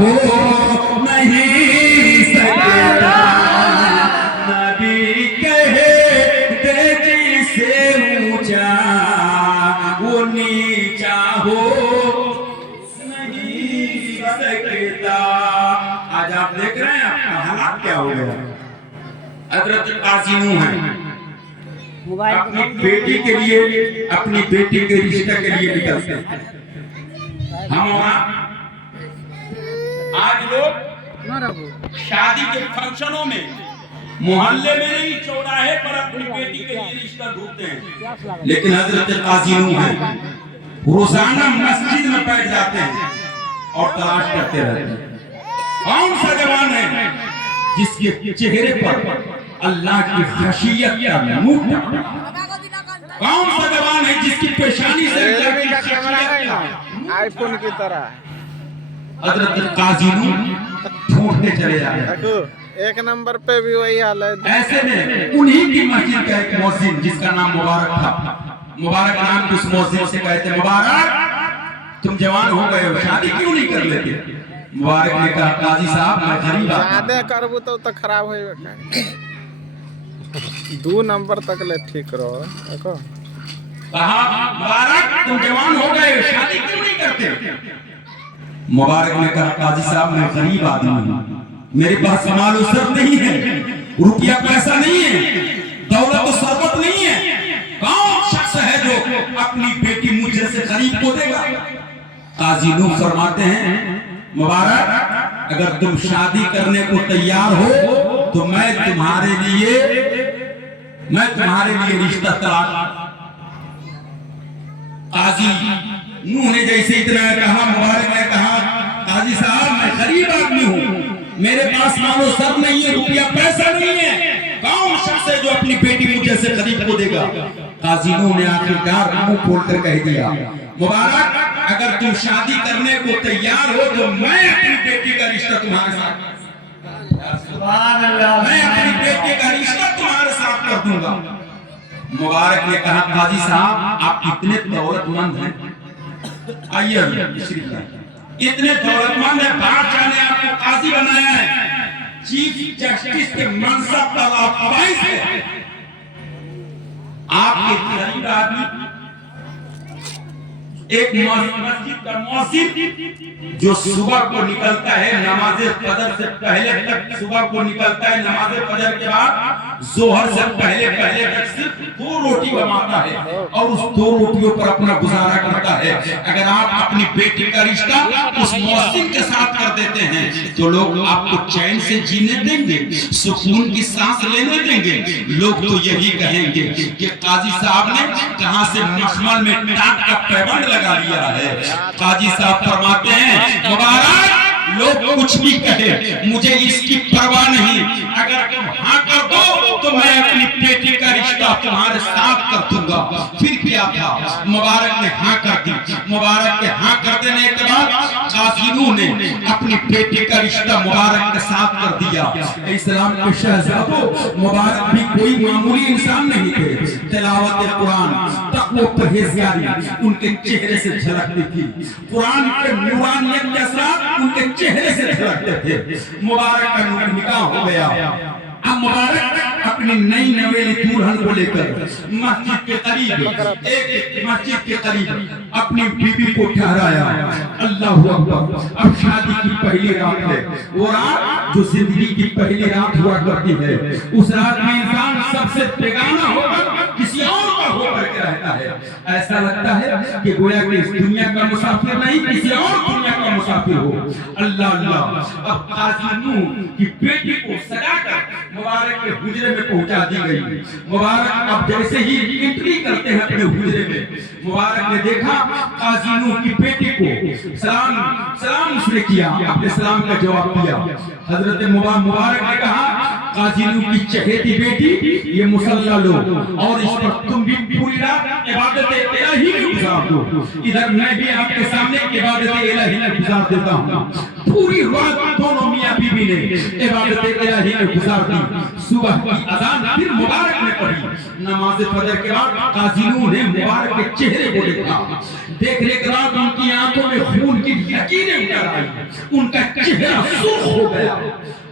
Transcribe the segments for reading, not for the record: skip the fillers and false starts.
हो नहीं सकता, नबी कहे दे जिसे ऊंचा वो नीचा हो नहीं सकता। आज आप देख रहे हैं आपका हालात क्या हो गया। हजरत काजी नूह है, अपनी बेटी के लिए, अपनी बेटी के रिश्ते के लिए निकलते हैं। हम आज लोग शादी के फंक्शनों में, मोहल्ले में नहीं, चौराहे पर अपनी बेटी के लिए रिश्ता ढूंढते हैं। लेकिन हजरत काजी नूह है, रोजाना मस्जिद में बैठ जाते हैं और तलाश करते रहते हैं। कौन सा जवान है जिसके चेहरे पर अल्लाह की खशियत का नूर, कौन सा जवान है जिसकी पेशानी से आईफोन की तरह हजरत काजी नूह ढूंढते चले जाते हैं। एक नंबर पे भी वही हाल है। ऐसे में उन्हीं की मस्जिद का एक मौजिन जिसका नाम मुबारक था, मुबारक नाम के उस मौजिन से कहते, मुबारक तुम जवान हो गए हो, शादी क्यों नहीं कर लेते। मुबारक ने कहा, काजी साहब मैं गरीब शादी करबू तो खराब हो, 2 नंबर तक ले ठीक रहो। देखो कहा, मुबारक तुम जवान हो गए हो, शादी क्यों नहीं करते। मुबारक ने कहा, काजी साहब मैं गरीब आदमी हूँ, मेरे पास माल और शर्त नहीं है, रुपया पैसा नहीं है, दौलत और सरबत नहीं है। कौन शख्स है जो अपनी बेटी मुझ जैसे गरीब को देगा। काजी नूह फरमाते हैं, मुबारक अगर तुम शादी करने को तैयार हो तो मैं तुम्हारे लिए रिश्ता तलाश। काजी नूह ने जैसे इतना कहा, मुबारक ने कहा, काजी साहब मैं गरीब आदमी हूँ, मेरे पास मानो सर नहीं है, रुपया पैसा नहीं है, कौन शख्स है जो अपनी बेटी मुझे से गरीब को देगा। काजी नूह ने आखिरकार मुंह खोलकर कह दिया, मुबारक अगर तुम शादी करने को तैयार हो तो मैं अपनी बेटी का रिश्ता तुम्हारे साथ, मैं अपनी बेटी का रिश्ता तुम्हारे साथ कर दूंगा। मुबारक ने कहा, काजी साहब आप इतने दौलतमंद हैं, आइए इतने दौलतमंद है, बात जाने आपको काजी बनाया है, चीफ जस्टिस के मनसब पर आप फाइज है, आपके गरीब आदमी एक मस्जिद का मौजिन जो सुबह को निकलता है नमाज फजर से पहले तक, सुबह को निकलता है नमाज फजर के बाद जोहर से पहले तक सिर्फ 2 रोटी बनाता है और उस 2 रोटियों पर अपना गुजारा करता है। अगर आप अपनी बेटी का रिश्ता उस मौजिन के साथ कर देते हैं तो लोग आपको चैन से जीने देंगे, सुकून की सांस लेने देंगे। लोग तो यही कहेंगे कि काजी साहब ने कहां से मखमल में टाट का पैबंद लगा लिया है। काजी साहब फरमाते हैं, मुबारक लोग कुछ भी कहे मुझे इसकी परवाह नहीं, अगर तुम हाँ कर दो तो मैं अपनी बेटी का रिश्ता तुम्हारे साथ कर दूंगा। फिर क्या था, मुबारक ने हाँ कर दी। मुबारक के हाँ कर देने के बाद काजी नूह ने अपनी बेटी का रिश्ता मुबारक के साथ कर दिया। इस्लाम के शहजादों, मुबारक भी कोई मामूली इंसान नहीं थे। तिलावत कुरान, तक़वा, परहेज़गारी उनके चेहरे से झलकती थी। कुरान के नूरानियत के साथ उनके चेहरे से झलकते थे। मुबारक का निकाह हो गया। अब मुबारक अपनी नई नवेली दुल्हन को लेकर मस्जिद के करीब अपनी बीवी को ठहराया। अल्लाहू अकबर। अब शादी की पहली रात है, वो रात जो जिंदगी की पहली रात हुआ करती है। उस रात में इंसान सबसे बेगाना होकर किसी और का होकर के रहता है। ऐसा लगता है कि गोया कि इस दुनिया का मुसाफिर नहीं, किसी और दुनिया का मुसाफिर हो। अल्लाह अल्लाह। अब काजी नूह की बेटी को सजाकर मुबारक के हुजरे में पहुंचा दी गई। मुबारक अब जैसे ही एंट्री करते हैं अपने हुजरे में, मुबारक ने देखा काजी नूह की बेटी को सलाम उसने किया, अपने सलाम का जवाब दिया। हजरत मुबारक ने कहा, काजी नूह की चहेती बेटी ये मुसल्ला लो और इस पर तुम भी पूरी रात इबादत इलाही में गुजार दो। इधर मैं भी आपके सामने इबादत इलाही में गुजार देता हूँ। पूरी रात दोनों मियां बीवी ने इबादत इलाही में गुजार दी। सुबह की अजान फिर मुबारक ने पढ़ी, نماز فجر کے بعد قاضی نوح نے مبارک کے چہرے کو دیکھا، دیکھنے کے بعد ان کی آنکھوں میں خون کی لکیریں اتر آئی، ان کا چہرہ سرخ ہو گیا۔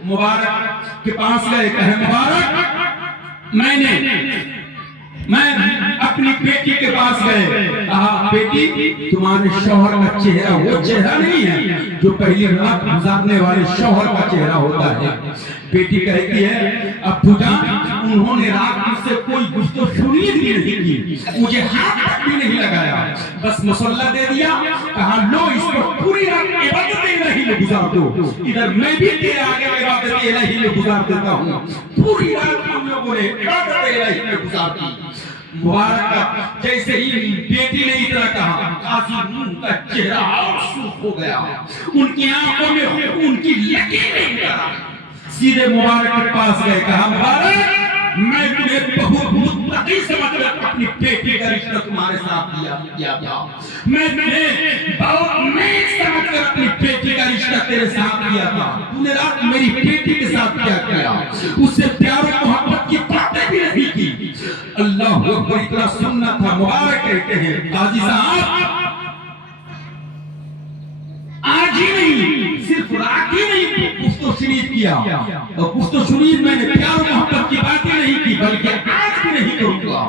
مبارک کے پاس گئے، کہے مبارک میں اپنی بیٹی کے پاس گئے، کہا بیٹی تمہارے شوہر کا چہرہ وہ چہرہ نہیں ہے جو پہلی رات گزارنے والے شوہر کا چہرہ ہوتا ہے۔ بیٹی کہتی ہے ابو جان انہوں نے رات مجھ سے کوئی گفت و شنید بھی نہیں کی، مجھے ہاتھ بھی نہیں لگایا، بس مسلح دے دیا، کہا لو اس کو پوری رات عبادت الہی میں گزار دو، ادھر میں بھی تیرے آگے عبادت الہی میں گزار دیتا ہوں۔ پوری رات ہم لوگوں نے عبادت الہی میں گزار دی۔ مبارک کا جیسے ہی بیٹی نے اتنا کہا، قاضی نوح کا چہرہ اور سرخ ہو گیا، ان کی آنکھوں میں خون کی لکیریں اتر آئیں۔ سیدھے مبارک کے پاس گئے، کہا مبارک میں تمہیں بہت متقی سمجھ کر اپنی بیٹی کا رشتہ تمہارے ساتھ کیا تھا، میں تمہیں بہت نیک سمجھ کر اپنی بیٹی کا رشتہ تیرے ساتھ کیا تھا، تو نے رات میری بیٹی کے ساتھ کیا کیا، اس سے پیار و محبت کی باتیں بھی نہیں کی۔ اللہ اکبر، اتنا سننا تھا۔ مبارک کہتے ہیں قاضی صاحب آج ہی نہیں، صرف رات ہی نہیں گفت و شنید کیا، اور گفت و شنید میں نے پیار و محبت کی باتیں نہیں کی، بلکہ آج بھی نہیں کروں گا۔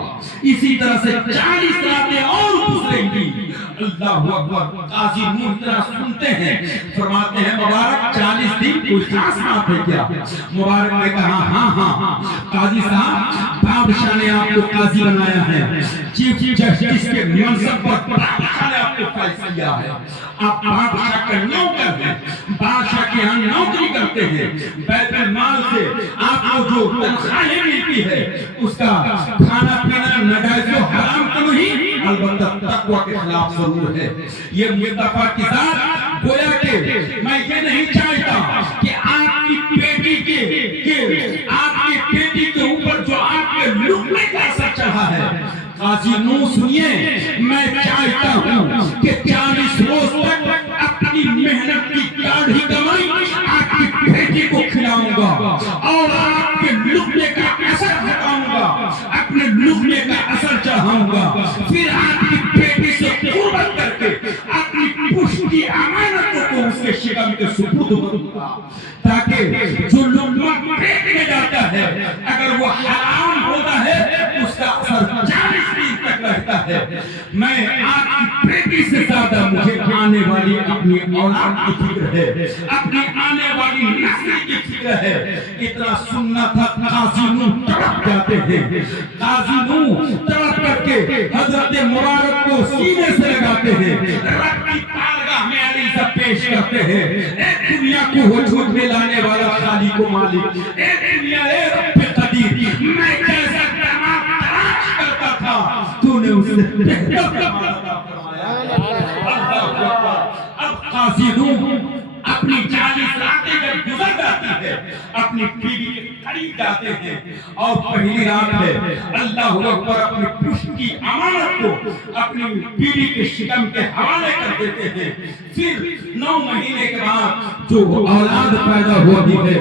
اسی طرح سے 40 راتیں اور گزریں گی۔ اللہ اکبر، قاضی نوح اتنا سنتے ہیں، فرماتے ہیں مبارک 40 دن کوئی خاص بات ہے کیا؟ مبارک نے کہا ہاں قاضی صاحب بادشاہ نے آپ کو قاضی بنایا ہے، چیف جسٹس کے منصب پر بادشاہ نے آپ کو فیصلہ کیا ہے، آپ بادشاہ کا نوکر ہیں، بادشاہ کے ہاں نوکری کرتے ہیں، بیت المال سے آپ کو جو تنخواہیں ملتی ہے اس کا کھانا پینا ناجائز و حرام تو نہیں، البتہ تقوی کے خلاف ضرور ہے۔ یہ مصطفیٰ کی ذات گویا کہ میں یہ نہیں چاہتا کہ آپ کی بیٹی کے اوپر جو آپ کے لقمے کا اثر چڑھا ہے۔ قاضی نوح سنیے، میں چاہتا ہوں کہ 40 روز تک اپنی محنت کی داڑھی کمائی آپ کی بیٹی کو کھلاؤں گا اور آپ کے لقمے کا اثر ہٹاؤں گا، اپنے لقمے کا اثر چڑھاؤں گا، پھر آپ کی بیٹی سے قربت کر کے اپنی پشت کی امانتوں کو اس کے شکم کے سپرد کروں گا، تاکہ جو لقمہ پیٹ میں جاتا ہے اگر وہ حرام ہوتا ہے اس کا اثر 40 دن تک رہتا ہے۔ میں آپ کی بیٹی سے زیادہ مجھے آنے والی اپنی اولاد کی فکر ہے، اپنی آنے والی نسل کی فکر ہے۔ اتنا سننا تھا، قاضی نوح تڑپ جاتے ہیں، قاضی نوح تڑپ کر کے حضرت مبارک کو سینے سے لگاتے ہیں، رب کی بارگاہ میں عریضہ پیش کرتے ہیں، اے دنیا کو وجود میں لانے والا خالق و مالک، اے دنیا اے رب قدیر، میں جیسا دماغ تلاش کرتا تھا تو نے اسے بہتر دماغ عطا فرمایا۔ اب قاضی نوح اپنی 40 راتیں جب گزر جاتی ہے، اپنی بیوی کے قریب جاتے ہیں، اور پہلی رات ہے اللہ اکبر اپنی پشت کی امانت کو اپنی بیوی کے شکم کے حوالے کر دیتے ہیں۔ پھر 9 مہینے کے بعد جو اولاد پیدا ہوتی ہے،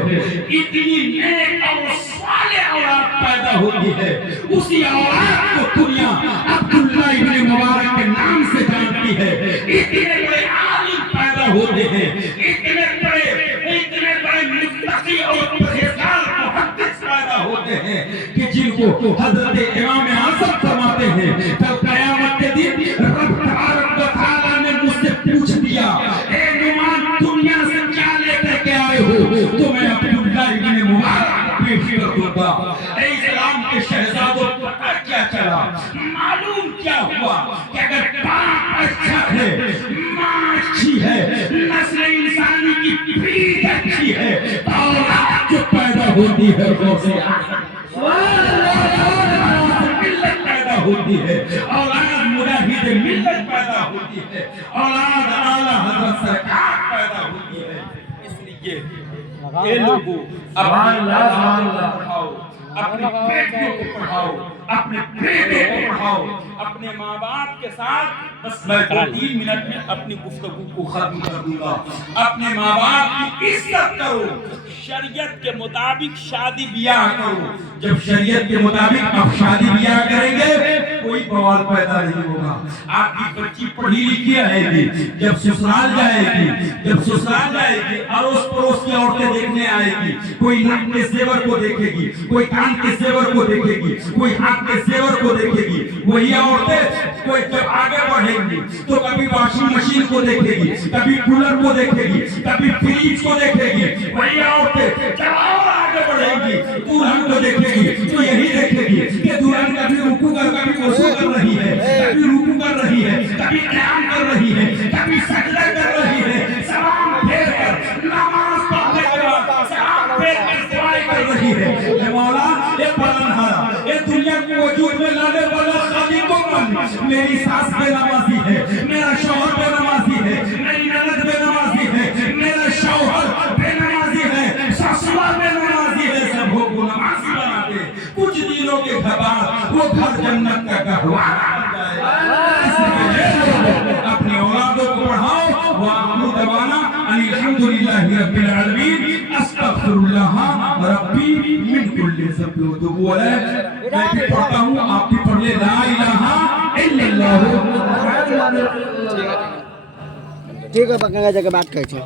اتنی نیک اور صالح اولاد پیدا ہوتی ہے، اسی اولاد کو دنیا عبداللہ ابن مبارک کے نام سے جانتی ہے۔ اتنے بڑے عالم پیدا ہوتے ہیں، اتنے بڑے متقی اور پرہیزگار محدث پیدا ہوتے ہیں کہ جن کو حضرت امام اعظم فرماتے ہیں کل قیامت کے دن رب تبارک و تعالیٰ نے مجھ سے پوچھ دیا اے نعمان دنیا سے کیا لے کر کے آئے ہو، تو میں عبداللہ ابن مبارک پیش کر دوں گا۔ اے اسلام کے شہزادوں پتہ کیا چلا، معلوم کیا ہوا کہ اگر باپ اچھا ہے، ماں اچھی ہے، نسل انسانی کی بریڈ اچھی ہے، اولاد جو پیدا ہوتی ہے ملت پیدا ہوتی ہے، اولاد مجاہد ملت پیدا ہوتی ہے، اولاد اعلیٰ حضرت سرکار پیدا ہوتی ہے۔ اس لیے اے لوگوں اپنی اولاد کو پڑھاؤ، اپنی بیٹیوں کو پڑھاؤ، अपने बेटे को पढ़ाओ। अपने माँ बाप के साथ बस मैं 2-3 मिनट में अपनी गुफ्तगू को खत्म कर दूंगा। अपने माँ बाप की इज्जत करो, शरीयत के मुताबिक शादी ब्याह करो। जब शरीयत के मुताबिक आप शादी ब्याह करेंगे कोई बवाल पैदा नहीं होगा। आपकी बच्ची पढ़ी लिखी रहेगी, जब ससुराल जाएगी अड़ोस पड़ोस की औरतें देखने आएगी, कोई नाक के जेवर को देखेगी, कोई कान के जेवर को देखेगी, कोई हाथ के जेवर को देखेगी। वही औरतें कोई जब आगे बढ़ेंगी तो कभी वॉशिंग मशीन को देखेगी, कभी कूलर को देखेगी, कभी फ्रिज को देखेगी। वही औरतें जब और आगे बढ़ेंगी दुल्हन को देखेगी तो यही देखेगी कि दुल्हन कभी रुकू कर कभी वजू कर रही है, कभी रुकू कर रही है, कभी क़याम कर रही है, कभी सजदा कर रही है, सलाम फेर कर नमाज पढ़ने के बाद सलाम फेर कर दुआएं कर रही है। ए मौला ए पालनहारा, ए दुनिया को वजूद में लाने वाला खालिको मन, मेरी सास बेनमाजी है, मेरा शौहर बेनमाजी है, मेरी ननद बेनमाजी है, मेरा शौहर बेनमाजी है, ससुर बेनमाजी है, सबको नमाजी बना दे। कुछ दिनों के बाद वो घर जन्नत का गहवारा बन जाएगा। अपने औलादों को पढ़ाओ। वाक़िअ दवाना अल्हम्दुलिल्लाहि रब्बिल आलमीन, अस्तगफिरुल्लाह रब्बी मिन कुल्ली ज़ंबिन व तुबू अलैह। मैं भी पढ़ता हूँ, आप भी पढ़ ले, ला इलाहा इल्लल्लाह। ठीक है, पक्का जगह बात कहै छै।